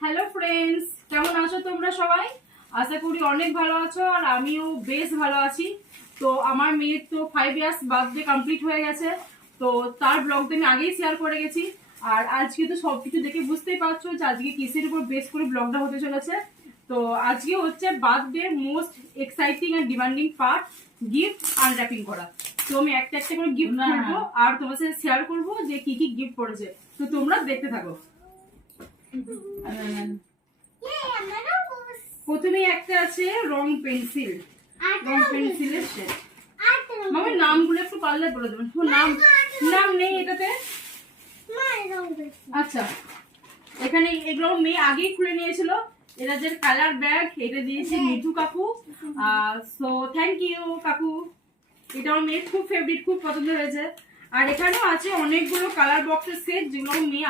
Hello friends, কেমন আছো তোমরা সবাই? আশা করি অনেক ভালো আছো আর আমিও বেশ ভালো আছি। তো আমার মেয়ের তো 5 ইয়ার্স বার্থডে কমপ্লিট হয়ে গেছে। তো তার ব্লগটা আমি আগেই শেয়ার করে গেছি। আর আজকে তো সবকিছু দেখে বুঝতেই পারছো যে আজকে কিসের উপর বেস করে ব্লগটা হতে চলেছে। তো আজকে হচ্ছে birthday most exciting and demanding part, gift unwrapping করা। তো আমি একটা একটা করে গিফট করবো আর তোমার সাথে শেয়ার করবো যে কি কি গিফট পড়েছে। তো তোমরা দেখতে থাকো। প্রথমে একটা আছে রং পেন্সিল, রং পেন্সিলের সেট। মামার নামগুলো একটু পারলে বলে দেবেন। নাম নাম নেই এটাতে। আচ্ছা, এখানে এগুলো মেয়ে আগেই খুলে নিয়েছিল। এটা যে কালার ব্যাগ, এটা দিয়েছে মিঠু কাকু। সো থ্যাংক ইউ কাকু, এটা আমার মেয়ের খুব ফেভারিট, খুব পছন্দ হয়েছে। আর এখানেও আছে অনেকগুলো কালার বক্সের সেট, যেগুলো মেয়ে